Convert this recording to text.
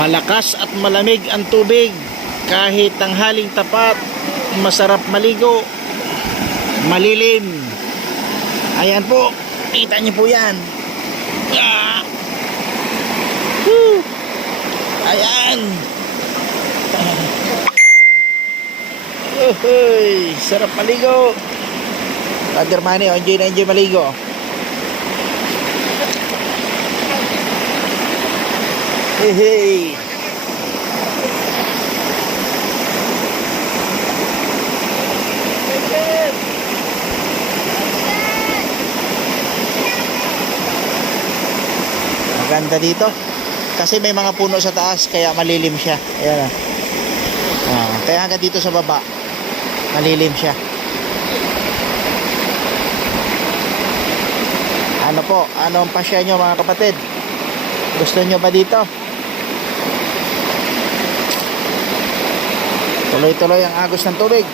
Malakas at malamig ang tubig. Kahit tanghaling tapat, masarap maligo. Malilim. Ayan po, kita niyo po yan. Ah! Woo! Ayan. Uy, sarap maligo. Brother Manny, enjoy na enjoy maligo. Hey, hey. Maganda dito kasi may mga puno sa taas kaya malilim siya. Ayan. Kaya hanggang dito sa baba malilim siya. Ano po? Ano ang pasya nyo mga kapatid? Gusto nyo ba dito? Tuloy-tuloy ang agos ng tubig.